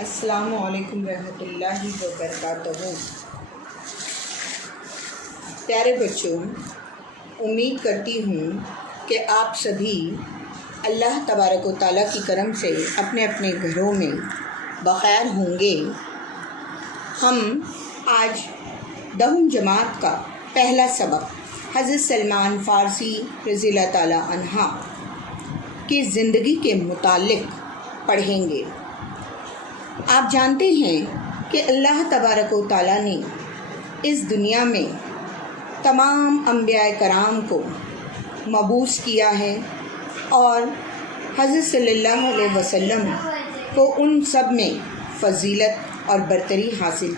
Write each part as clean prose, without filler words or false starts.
السلام علیکم ورحمۃ اللہ وبرکاتہ۔ پیارے بچوں، امید کرتی ہوں کہ آپ سبھی اللہ تبارک و تعالیٰ کی کرم سے اپنے اپنے گھروں میں بخیر ہوں گے۔ ہم آج 10ویں جماعت کا پہلا سبق حضرت سلمان فارسی رضی اللہ تعالیٰ عنہ کی زندگی کے متعلق پڑھیں گے۔ آپ جانتے ہیں کہ اللہ تبارک و تعالیٰ نے اس دنیا میں تمام انبیاء کرام کو مبعوث کیا ہے اور حضرت صلی اللہ علیہ وسلم کو ان سب میں فضیلت اور برتری حاصل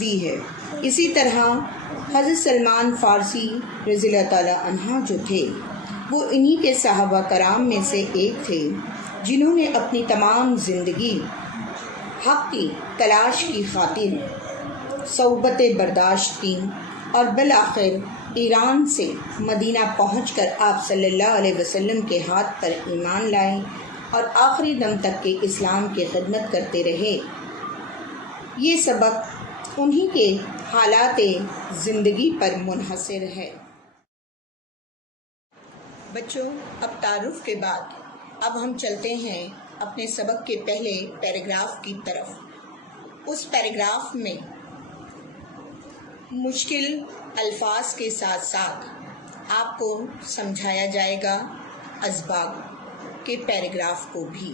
دی ہے۔ اسی طرح حضرت سلمان فارسی رضی اللہ تعالیٰ عنہ جو تھے وہ انہی کے صحابہ کرام میں سے ایک تھے جنہوں نے اپنی تمام زندگی حق کی تلاش کی خاطر صعوبتیں برداشت کی اور بالآخر ایران سے مدینہ پہنچ کر آپ صلی اللہ علیہ وسلم کے ہاتھ پر ایمان لائے اور آخری دم تک کے اسلام کی خدمت کرتے رہے۔ یہ سبق انہی کے حالات زندگی پر منحصر ہے۔ بچوں، اب تعارف کے بعد اب ہم چلتے ہیں اپنے سبق کے پہلے پیراگراف کی طرف۔ اس پیراگراف میں مشکل الفاظ کے ساتھ ساتھ آپ کو سمجھایا جائے گا اسباق کے پیراگراف کو بھی۔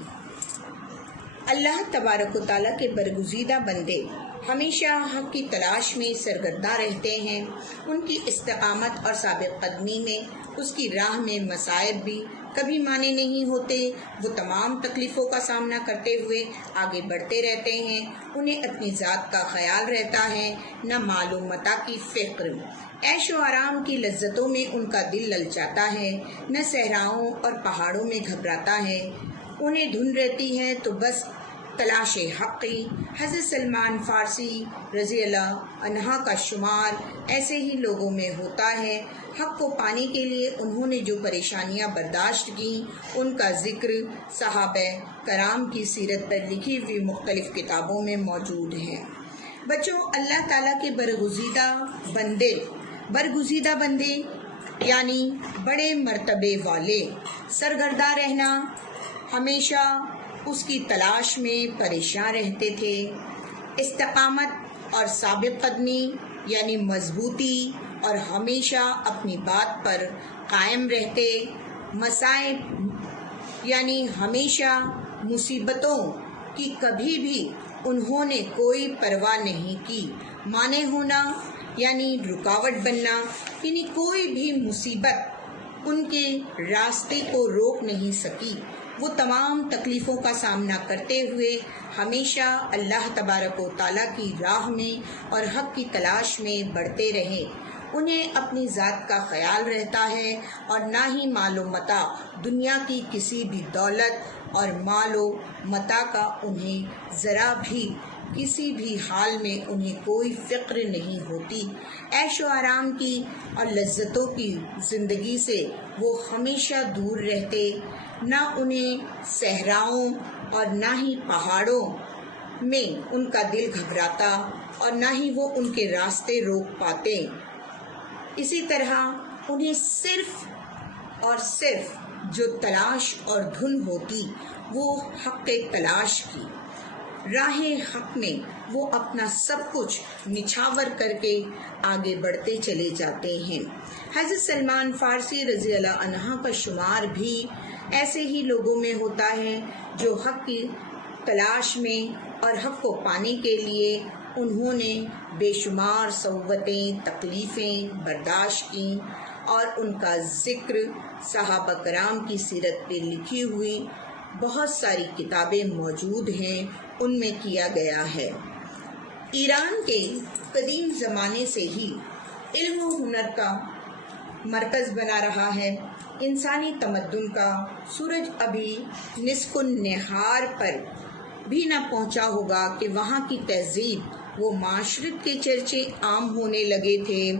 اللہ تبارک و تعالیٰ کے برگزیدہ بندے ہمیشہ حق کی تلاش میں سرگرداں رہتے ہیں۔ ان کی استقامت اور ثابت قدمی میں اس کی راہ میں مصائب بھی کبھی مانے نہیں ہوتے۔ وہ تمام تکلیفوں کا سامنا کرتے ہوئے آگے بڑھتے رہتے ہیں۔ انہیں اپنی ذات کا خیال رہتا ہے، نہ مال و متاع کی فکر۔ عیش و آرام کی لذتوں میں ان کا دل للچاتا ہے، نہ صحراؤں اور پہاڑوں میں گھبراتا ہے۔ انہیں دھن رہتی ہے تو بس تلاش حقی۔ حضرت سلمان فارسی رضی اللہ عنہ کا شمار ایسے ہی لوگوں میں ہوتا ہے۔ حق کو پانے کے لیے انہوں نے جو پریشانیاں برداشت کیں ان کا ذکر صحابہ کرام کی سیرت پر لکھی ہوئی مختلف کتابوں میں موجود ہے۔ بچوں، اللہ تعالیٰ کے برگزیدہ بندے یعنی بڑے مرتبے والے سرگرداں رہنا، ہمیشہ اس کی تلاش میں پریشان رہتے تھے۔ استقامت اور ثابت قدمی یعنی مضبوطی اور ہمیشہ اپنی بات پر قائم رہتے۔ مصائب یعنی ہمیشہ مصیبتوں کی کبھی بھی انہوں نے کوئی پرواہ نہیں کی۔ مانع ہونا یعنی رکاوٹ بننا، یعنی کوئی بھی مصیبت ان کے راستے کو روک نہیں سکی۔ وہ تمام تکلیفوں کا سامنا کرتے ہوئے ہمیشہ اللہ تبارک و تعالیٰ کی راہ میں اور حق کی تلاش میں بڑھتے رہے۔ انہیں اپنی ذات کا خیال رہتا ہے اور نہ ہی مال و متاع، دنیا کی کسی بھی دولت اور مال و متاع کا انہیں ذرا بھی کسی بھی حال میں انہیں کوئی فکر نہیں ہوتی۔ عیش و آرام کی اور لذتوں کی زندگی سے وہ ہمیشہ دور رہتے۔ نہ انہیں صحراؤں اور نہ ہی پہاڑوں میں ان کا دل گھبراتا اور نہ ہی وہ ان کے راستے روک پاتے۔ اسی طرح انہیں صرف اور صرف جو تلاش اور دھن ہوتی وہ حق تلاش کی۔ راہ حق میں وہ اپنا سب کچھ نچھاور کر کے آگے بڑھتے چلے جاتے ہیں۔ حضرت سلمان فارسی رضی اللہ عنہ کا شمار بھی ایسے ہی لوگوں میں ہوتا ہے جو حق کی تلاش میں اور حق کو پانے کے لیے انہوں نے بے شمار صعوبتیں، تکلیفیں برداشت کیں اور ان کا ذکر صحابہ کرام کی سیرت پہ لکھی ہوئی بہت ساری کتابیں موجود ہیں، ان میں کیا گیا ہے۔ ایران کے قدیم زمانے سے ہی علم و ہنر کا مرکز بنا رہا ہے۔ انسانی تمدن کا سورج ابھی نصف النہار پر بھی نہ پہنچا ہوگا کہ وہاں کی تہذیب و معاشرت کے چرچے عام ہونے لگے تھے۔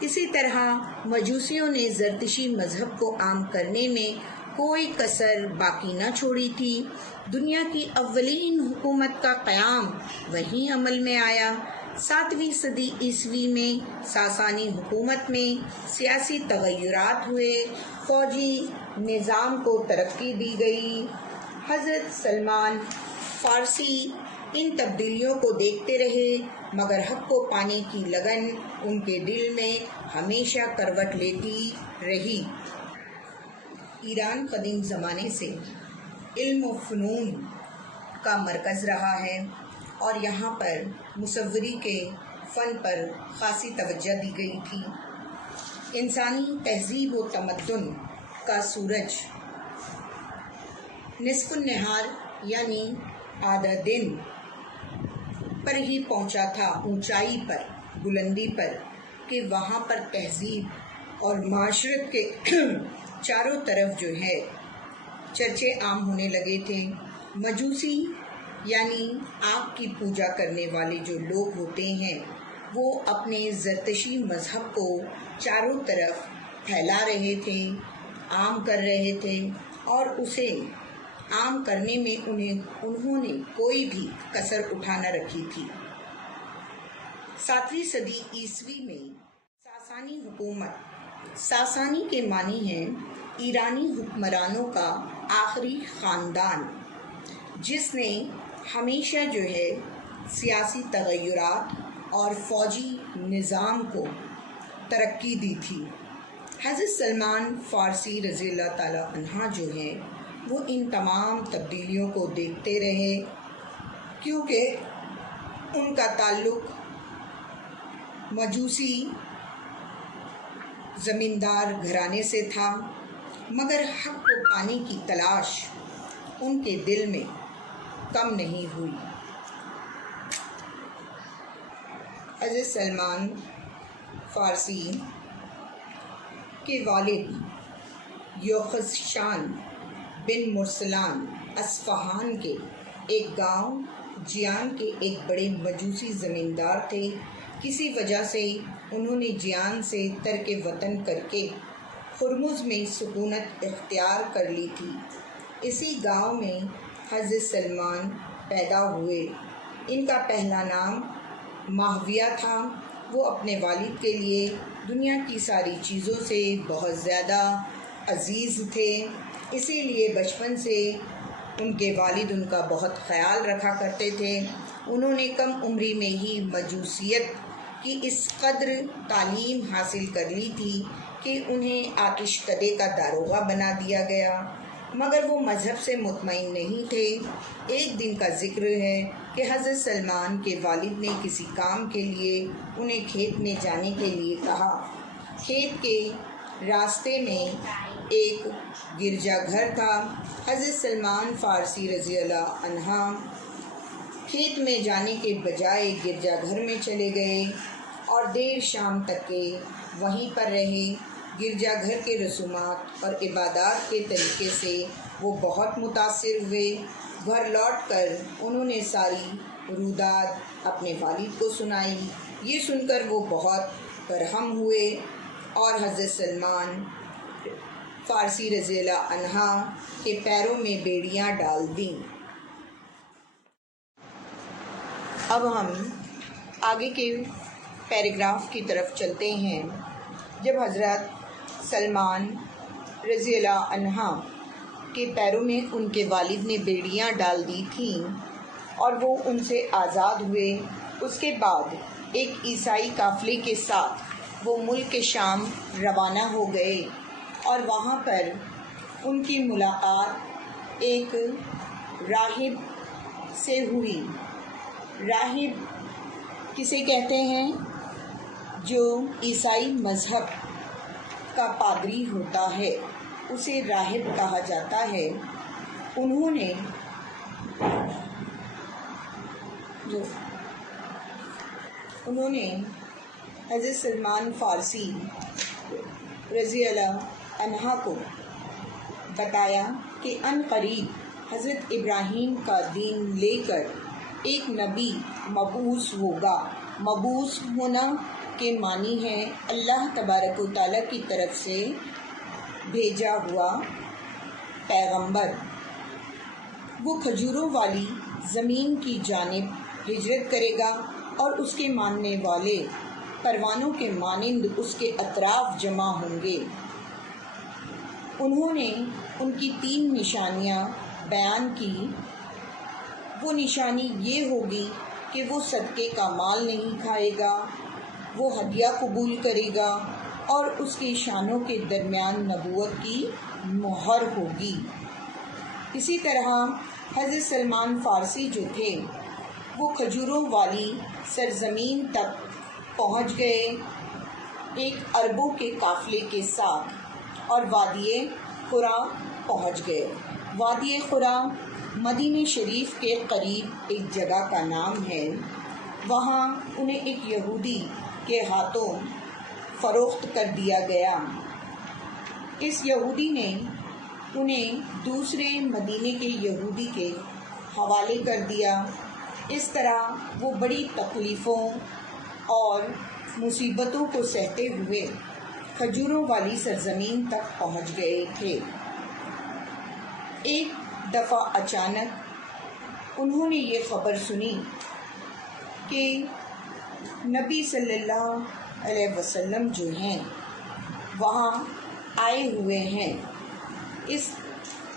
اسی طرح مجوسیوں نے زرتشی مذہب کو عام کرنے میں کوئی کسر باقی نہ چھوڑی تھی۔ دنیا کی اولین حکومت کا قیام وہیں عمل میں آیا۔ 7ویں صدی عیسوی میں ساسانی حکومت میں سیاسی تغیرات ہوئے، فوجی نظام کو ترقی دی گئی۔ حضرت سلمان فارسی ان تبدیلیوں کو دیکھتے رہے، مگر حق کو پانے کی لگن ان کے دل میں ہمیشہ کروٹ لیتی رہی۔ ایران قدیم زمانے سے علم و فنون کا مرکز رہا ہے اور یہاں پر مصوری کے فن پر خاصی توجہ دی گئی تھی۔ انسانی تہذیب و تمدن کا سورج نصف النہار یعنی آدھا دن پر ہی پہنچا تھا، اونچائی پر، بلندی پر، کہ وہاں پر تہذیب اور معاشرت کے چاروں طرف جو ہے چرچے عام ہونے لگے تھے۔ مجوسی یعنی آگ کی پوجا کرنے والے جو لوگ ہوتے ہیں وہ اپنے زرتشی مذہب کو چاروں طرف پھیلا رہے تھے، عام کر رہے تھے، اور اسے عام کرنے میں انہوں نے کوئی بھی کسر اٹھا نہ رکھی تھی۔ 7ویں صدی عیسوی میں ساسانی حکومت، ساسانی کے معنی ہیں ایرانی حکمرانوں کا آخری خاندان، جس نے ہمیشہ جو ہے سیاسی تغیرات اور فوجی نظام کو ترقی دی تھی۔ حضرت سلمان فارسی رضی اللہ تعالیٰ عنہ جو ہیں وہ ان تمام تبدیلیوں کو دیکھتے رہے، کیونکہ ان کا تعلق مجوسی زمیندار گھرانے سے تھا، مگر حق کو پانے کی تلاش ان کے دل میں کم نہیں ہوئی۔ حضرت سلمان فارسی کے والد یوخشان بن مرسلان اصفہان کے ایک گاؤں جیان کے ایک بڑے مجوسی زمیندار تھے۔ کسی وجہ سے انہوں نے جیان سے ترک وطن کر کے ہرمز میں سکونت اختیار کر لی تھی۔ اسی گاؤں میں حضرت سلمان پیدا ہوئے۔ ان کا پہلا نام ماہویہ تھا۔ وہ اپنے والد کے لیے دنیا کی ساری چیزوں سے بہت زیادہ عزیز تھے، اسی لیے بچپن سے ان کے والد ان کا بہت خیال رکھا کرتے تھے۔ انہوں نے کم عمری میں ہی مجوسیت کی اس قدر تعلیم حاصل کر لی تھی کہ انہیں آتش کدے کا داروغہ بنا دیا گیا، مگر وہ مذہب سے مطمئن نہیں تھے۔ ایک دن کا ذکر ہے کہ حضرت سلمان کے والد نے کسی کام کے لیے انہیں کھیت میں جانے کے لیے کہا۔ کھیت کے راستے میں ایک گرجا گھر تھا۔ حضرت سلمان فارسی رضی اللہ عنہ کھیت میں جانے کے بجائے گرجا گھر میں چلے گئے اور دیر شام تک کے وہیں پر رہے۔ گرجا گھر کے رسومات اور عبادات کے طریقے سے وہ بہت متاثر ہوئے۔ گھر لوٹ کر انہوں نے ساری روداد اپنے والد کو سنائی۔ یہ سن کر وہ بہت برہم ہوئے اور حضرت سلمان فارسی رضی اللہ عنہ کے پیروں میں بیڑیاں ڈال دیں۔ اب ہم آگے کے پیراگراف کی طرف چلتے ہیں۔ جب حضرت سلمان رضی اللہ عنہ کے پیروں میں ان کے والد نے بیڑیاں ڈال دی تھیں اور وہ ان سے آزاد ہوئے، اس کے بعد ایک عیسائی قافلے کے ساتھ وہ ملک شام روانہ ہو گئے اور وہاں پر ان کی ملاقات ایک راہب سے ہوئی۔ راہب کسے کہتے ہیں؟ جو عیسائی مذہب کا پادری ہوتا ہے اسے راہب کہا جاتا ہے۔ انہوں نے حضرت سلمان فارسی رضی اللہ عنہ کو بتایا کہ ان قریب حضرت ابراہیم کا دین لے کر ایک نبی مبعوث ہوگا۔ مبعوث ہونا کے معنی ہے اللہ تبارک و تعالیٰ کی طرف سے بھیجا ہوا پیغمبر وہ کھجوروں والی زمین کی جانب ہجرت کرے گا اور اس کے ماننے والے پروانوں کے مانند اس کے اطراف جمع ہوں گے۔ انہوں نے ان کی 3 نشانیاں بیان کی۔ وہ نشانی یہ ہوگی کہ وہ صدقے کا مال نہیں کھائے گا، وہ ہدیہ قبول کرے گا اور اس کے شانوں کے درمیان نبوت کی مہر ہوگی۔ اسی طرح حضرت سلمان فارسی جو تھے وہ کھجوروں والی سرزمین تک پہنچ گئے ایک عربوں کے قافلے کے ساتھ اور وادی قرا پہنچ گئے۔ وادی قرا مدینہ شریف کے قریب ایک جگہ کا نام ہے۔ وہاں انہیں ایک یہودی کے ہاتھوں فروخت کر دیا گیا۔ اس یہودی نے انہیں دوسرے مدینے کے یہودی کے حوالے کر دیا۔ اس طرح وہ بڑی تکلیفوں اور مصیبتوں کو سہتے ہوئے کھجوروں والی سرزمین تک پہنچ گئے تھے۔ ایک دفعہ اچانک انہوں نے یہ خبر سنی کہ نبی صلی اللہ علیہ وسلم جو ہیں وہاں آئے ہوئے ہیں۔ اس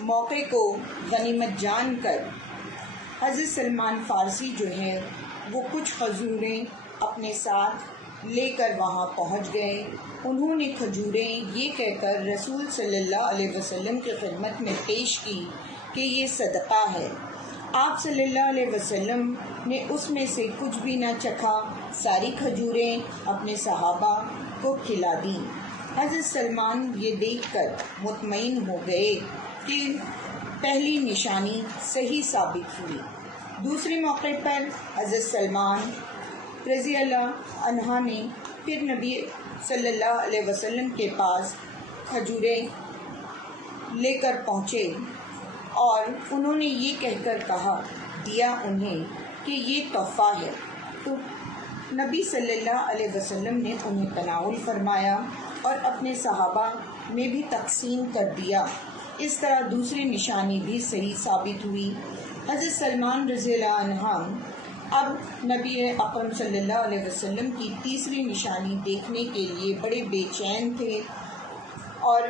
موقع کو غنیمت جان کر حضرت سلمان فارسی جو ہے وہ کچھ کھجوریں اپنے ساتھ لے کر وہاں پہنچ گئے۔ انہوں نے کھجوریں یہ کہہ کر رسول صلی اللہ علیہ وسلم کی خدمت میں پیش کی کہ یہ صدقہ ہے۔ آپ صلی اللہ علیہ وسلم نے اس میں سے کچھ بھی نہ چکھا، ساری کھجوریں اپنے صحابہ کو کھلا دیں۔ حضرت سلمان یہ دیکھ کر مطمئن ہو گئے کہ پہلی نشانی صحیح ثابت ہوئی۔ دوسرے موقع پر حضرت سلمان رضی اللہ عنہ نے پھر نبی صلی اللہ علیہ وسلم کے پاس کھجوریں لے کر پہنچے اور انہوں نے یہ کہہ کر کہا دیا انہیں کہ یہ تحفہ ہے، تو نبی صلی اللہ علیہ وسلم نے انہیں تناول فرمایا اور اپنے صحابہ میں بھی تقسیم کر دیا۔ اس طرح دوسری نشانی بھی صحیح ثابت ہوئی۔ حضرت سلمان رضی اللہ عنہ اب نبی اکرم صلی اللہ علیہ وسلم کی تیسری نشانی دیکھنے کے لیے بڑے بے چین تھے اور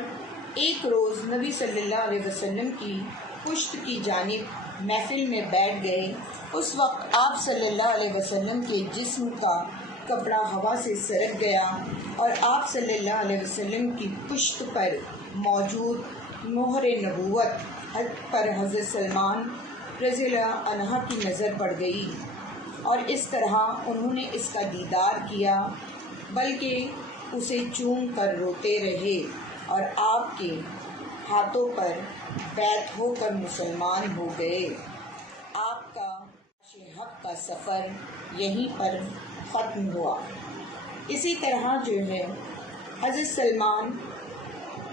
ایک روز نبی صلی اللہ علیہ وسلم کی پشت کی جانب محفل میں بیٹھ گئے۔ اس وقت آپ صلی اللہ علیہ وسلم کے جسم کا کپڑا ہوا سے سرک گیا اور آپ صلی اللہ علیہ وسلم کی پشت پر موجود مہر نبوت پر حضرت سلمان رضی اللہ عنہ کی نظر پڑ گئی اور اس طرح انہوں نے اس کا دیدار کیا، بلکہ اسے چوم کر روتے رہے اور آپ کے ہاتھوں پر بیعت ہو کر مسلمان ہو گئے۔ آپ کا حق کا سفر یہیں پر ختم ہوا۔ اسی طرح جو ہے حضرت سلمان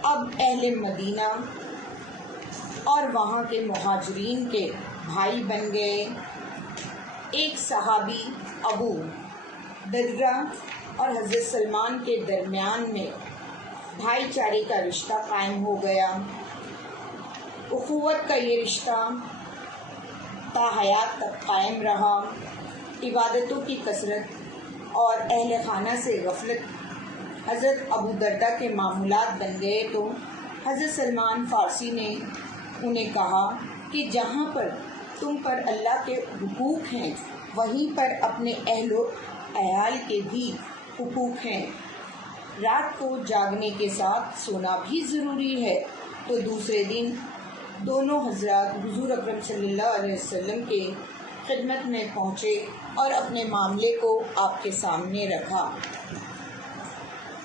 اب اہل مدینہ اور وہاں کے مہاجرین کے بھائی بن گئے۔ ایک صحابی ابو دردہ اور حضرت سلمان کے درمیان میں بھائی چارے کا رشتہ قائم ہو گیا۔ اخوت کا یہ رشتہ تا حیات تک قائم رہا۔ عبادتوں کی کثرت اور اہل خانہ سے غفلت حضرت ابو دردہ کے معمولات بن گئے تو حضرت سلمان فارسی نے انہیں کہا کہ جہاں پر تم پر اللہ کے حقوق ہیں وہیں پر اپنے اہل و عیال کے بھی حقوق ہیں۔ رات کو جاگنے کے ساتھ سونا بھی ضروری ہے۔ تو دوسرے دن دونوں حضرات حضور اکرم صلی اللہ علیہ وسلم کے خدمت میں پہنچے اور اپنے معاملے کو آپ کے سامنے رکھا۔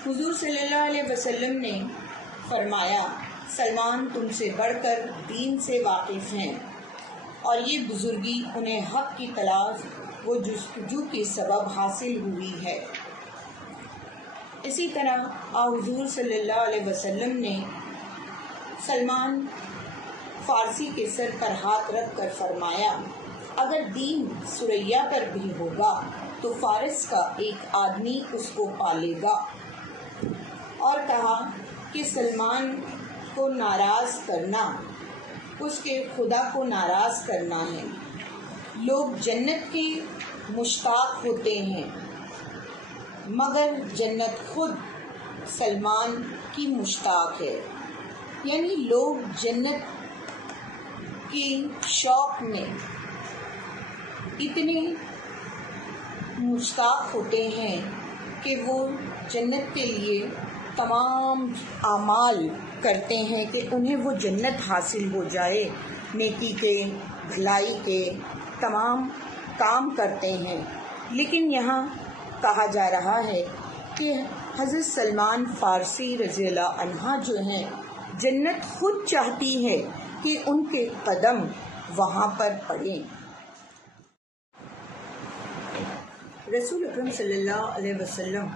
حضور صلی اللہ علیہ وسلم نے فرمایا سلمان تم سے بڑھ کر دین سے واقف ہیں اور یہ بزرگی انہیں حق کی تلاش و جستجو کے سبب حاصل ہوئی ہے۔ اسی طرح حضور صلی اللہ علیہ وسلم نے سلمان فارسی کے سر پر ہاتھ رکھ کر فرمایا اگر دین سریا پر بھی ہوگا تو فارس کا ایک آدمی اس کو پالے گا، اور کہا کہ سلمان کو ناراض کرنا اس کے خدا کو ناراض کرنا ہے۔ لوگ جنت کے مشتاق ہوتے ہیں مگر جنت خود سلمان کی مشتاق ہے، یعنی لوگ جنت کے شوق میں اتنے مشتاق ہوتے ہیں کہ وہ جنت کے لیے تمام اعمال کرتے ہیں کہ انہیں وہ جنت حاصل ہو جائے، نیکی کے، بھلائی کے تمام کام کرتے ہیں۔ لیکن یہاں کہا جا رہا ہے کہ حضرت سلمان فارسی رضی اللہ عنہ جو ہیں، جنت خود چاہتی ہے کہ ان کے قدم وہاں پر پڑیں۔ رسول اکرم صلی اللہ علیہ وسلم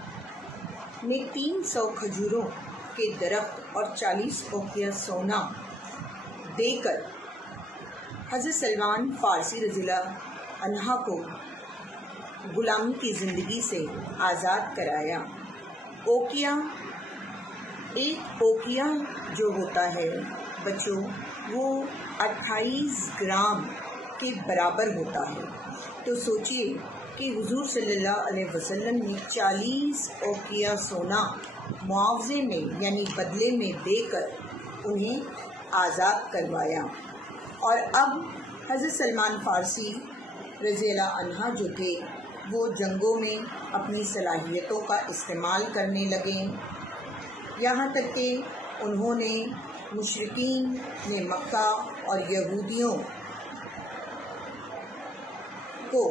نے 300 کھجوروں کے درخت اور 40 اوقیہ سونا دے کر حضرت سلمان فارسی رضی اللہ عنہ کو غلامی کی زندگی سے آزاد کرایا۔ اوقیہ، ایک اوقیہ جو ہوتا ہے بچوں، وہ 28 گرام کے برابر ہوتا ہے۔ تو سوچئے کہ حضور صلی اللہ علیہ وسلم نے 40 اوقیہ سونا معاوضے میں یعنی بدلے میں دے کر انہیں آزاد کروایا، اور اب حضرت سلمان فارسی رضی اللہ عنہ جو تھے وہ جنگوں میں اپنی صلاحیتوں کا استعمال کرنے لگے، یہاں تک کہ انہوں نے مشرکین نے مکہ اور یہودیوں کو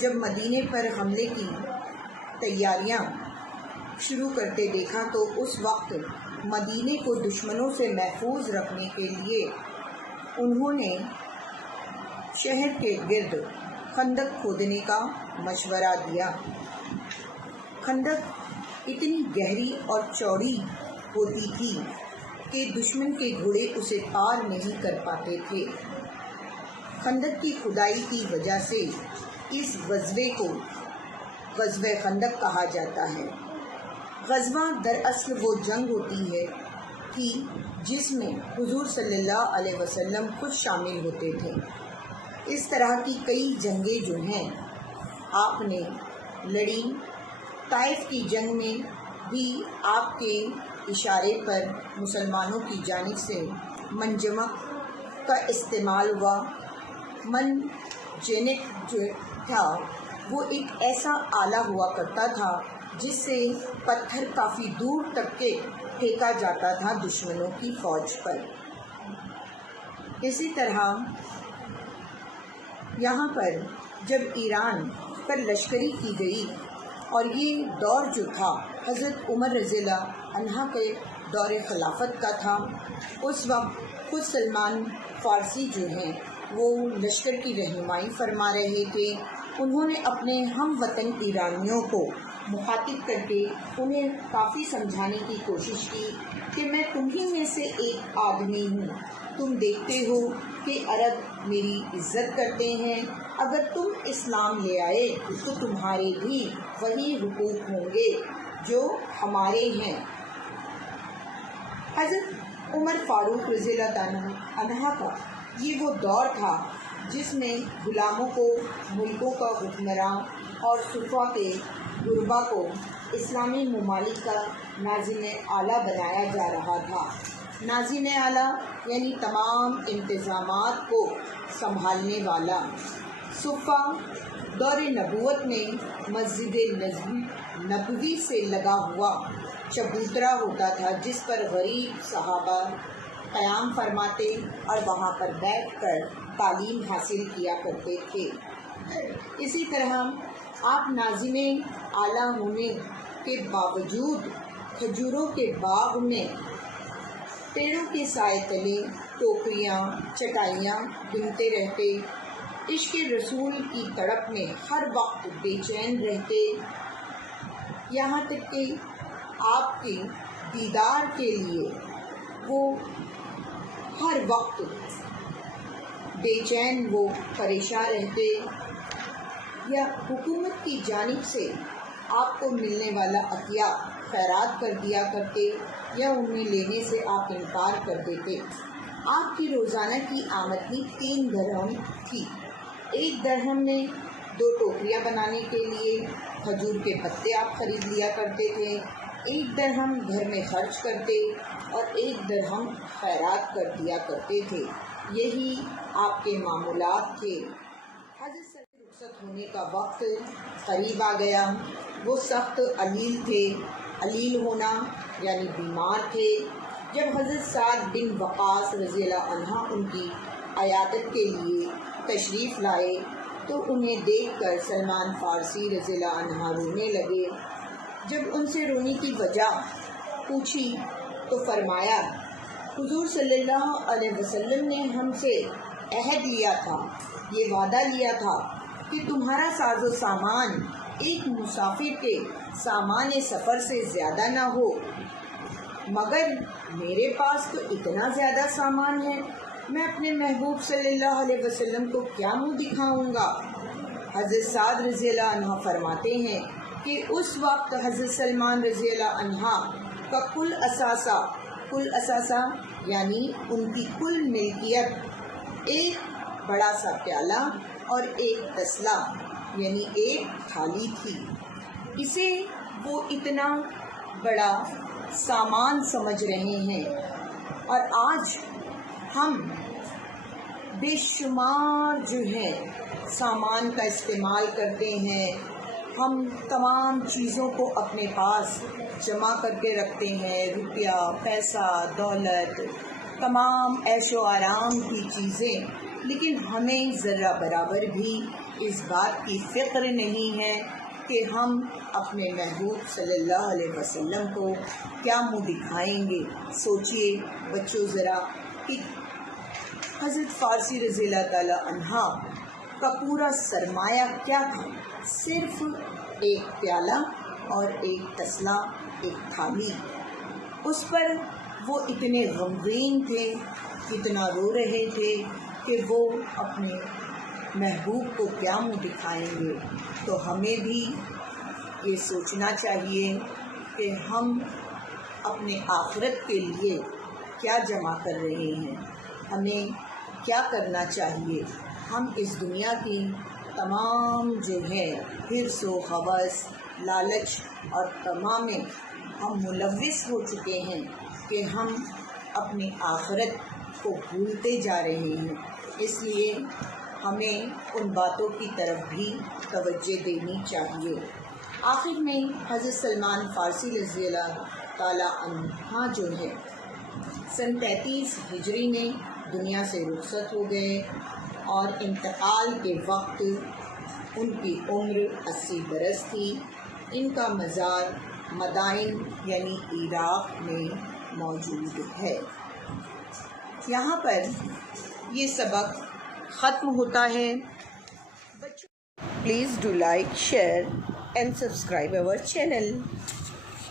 جب مدینے پر حملے کی تیاریاں شروع کرتے دیکھا تو اس وقت مدینے کو دشمنوں سے محفوظ رکھنے کے لیے انہوں نے شہر کے گرد خندق کھودنے کا مشورہ دیا۔ خندق اتنی گہری اور چوڑی ہوتی تھی کہ دشمن کے گھوڑے اسے پار نہیں کر پاتے تھے۔ خندق کی کھدائی کی وجہ سے اس غزوے کو غزوہ خندق کہا جاتا ہے۔ غزوہ دراصل وہ جنگ ہوتی ہے کہ جس میں حضور صلی اللہ علیہ وسلم خود شامل ہوتے تھے۔ اس طرح کی کئی جنگیں جو ہیں آپ نے لڑی۔ طائف کی جنگ میں بھی آپ کے اشارے پر مسلمانوں کی جانب سے منجمق کا استعمال ہوا۔ منجنیق جو تھا وہ ایک ایسا آلہ ہوا کرتا تھا جس سے پتھر کافی دور تک کے پھینکا جاتا تھا دشمنوں کی فوج پر۔ اسی طرح یہاں پر جب ایران پر لشکری کی گئی، اور یہ دور جو تھا حضرت عمر رضی اللہ عنہ کے دور خلافت کا تھا، اس وقت خود سلمان فارسی جو ہیں وہ لشکر کی رہنمائی فرما رہے تھے۔ انہوں نے اپنے ہم وطن ایرانیوں کو مخاطب کر کے انہیں کافی سمجھانے کی کوشش کی کہ میں تمہیں میں سے ایک آدمی ہوں، تم دیکھتے ہو کہ عرب میری عزت کرتے ہیں، اگر تم اسلام لے آئے تو تمہارے بھی وہی حقوق ہوں گے جو ہمارے ہیں۔ حضرت عمر فاروق رضی اللہ عنہ کا یہ وہ دور تھا جس میں غلاموں کو ملکوں کا حکمراں اور صفا کے غربا کو اسلامی ممالک کا ناظم اعلیٰ بنایا جا رہا تھا۔ ناظم اعلیٰ یعنی تمام انتظامات کو سنبھالنے والا۔ صفا دور نبوت میں مسجد نبوی سے لگا ہوا چبوترا ہوتا تھا جس پر غریب صحابہ قیام فرماتے اور وہاں پر بیٹھ کر تعلیم حاصل کیا کرتے تھے۔ اسی طرح آپ ناظم اعلیٰ ہونے کے باوجود کھجوروں کے باغ میں پیڑوں کے سائے تلے ٹوکریاں چٹائیاں بنتے رہتے، عشق رسول کی تڑپ میں ہر وقت بے چین رہتے، یہاں تک کہ آپ کے دیدار کے لیے وہ ہر وقت بے چین وہ پریشان رہتے، یا حکومت کی جانب سے آپ کو ملنے والا عطیہ خیرات کر دیا کرتے یا انہیں لینے سے آپ انکار کر دیتے۔ آپ کی روزانہ کی آمدنی 3 درہم تھی۔ 1 درہم میں 2 ٹوکریاں بنانے کے لیے کھجور کے پتے آپ خرید لیا کرتے تھے، 1 درہم گھر میں خرچ کرتے اور 1 درہم خیرات کر دیا کرتے تھے۔ یہی آپ کے معمولات تھے۔ حضرت سے رخصت ہونے کا وقت قریب آ گیا۔ وہ سخت علیل تھے۔ علیل ہونا یعنی بیمار تھے۔ جب حضرت سعد بن وقاص رضی اللہ عنہ ان کی عیادت کے لیے تشریف لائے تو انہیں دیکھ کر سلمان فارسی رضی اللہ عنہ رونے لگے۔ جب ان سے رونے کی وجہ پوچھی تو فرمایا، حضور صلی اللہ علیہ وسلم نے ہم سے عہد لیا تھا، یہ وعدہ لیا تھا کہ تمہارا ساز و سامان ایک مسافر کے سامان سفر سے زیادہ نہ ہو، مگر میرے پاس تو اتنا زیادہ سامان ہے، میں اپنے محبوب صلی اللہ علیہ وسلم کو کیا منہ دکھاؤں گا؟ حضرت سعد رضی اللہ عنہ فرماتے ہیں کہ اس وقت حضرت سلمان رضی اللہ عنہ کا کل اثاثہ یعنی ان کی کل ملکیت 1 بڑا سا پیالہ اور 1 تسلا یعنی 1 تھالی تھی۔ اسے وہ اتنا بڑا سامان سمجھ رہے ہیں، اور آج ہم بے شمار جو ہے سامان کا استعمال کرتے ہیں۔ ہم تمام چیزوں کو اپنے پاس جمع کر کے رکھتے ہیں، روپیہ، پیسہ، دولت، تمام عیش و آرام کی چیزیں، لیکن ہمیں ذرہ برابر بھی اس بات کی فکر نہیں ہے کہ ہم اپنے محبوب صلی اللہ علیہ وسلم کو کیا منہ دکھائیں گے۔ سوچئے بچوں ذرا کہ حضرت فارسی رضی اللہ تعالیٰ عنہ کا پورا سرمایہ کیا تھا؟ صرف 1 پیالہ اور 1 تسلا، 1 تھالی۔ اس پر وہ اتنے غمگین تھے، اتنا رو رہے تھے کہ وہ اپنے محبوب کو کیا منہ دکھائیں گے۔ تو ہمیں بھی یہ سوچنا چاہیے کہ ہم اپنے آخرت کے لیے کیا جمع کر رہے ہیں، ہمیں کیا کرنا چاہیے۔ ہم اس دنیا کی تمام جو ہے حرص و ہوس، لالچ اور تمام ہم ملوث ہو چکے ہیں کہ ہم اپنی آخرت کو بھولتے جا رہے ہیں۔ اس لیے ہمیں ان باتوں کی طرف بھی توجہ دینی چاہیے۔ آخر میں حضرت سلمان فارسی رضی اللہ تعالیٰ عنہ جو ہے سن 33 ہجری میں دنیا سے رخصت ہو گئے، اور انتقال کے وقت ان کی عمر 80 برس تھی۔ ان کا مزار مدائن یعنی عراق میں موجود ہے۔ یہاں پر یہ سبق ختم ہوتا ہے۔ Please do like, share and subscribe our channel.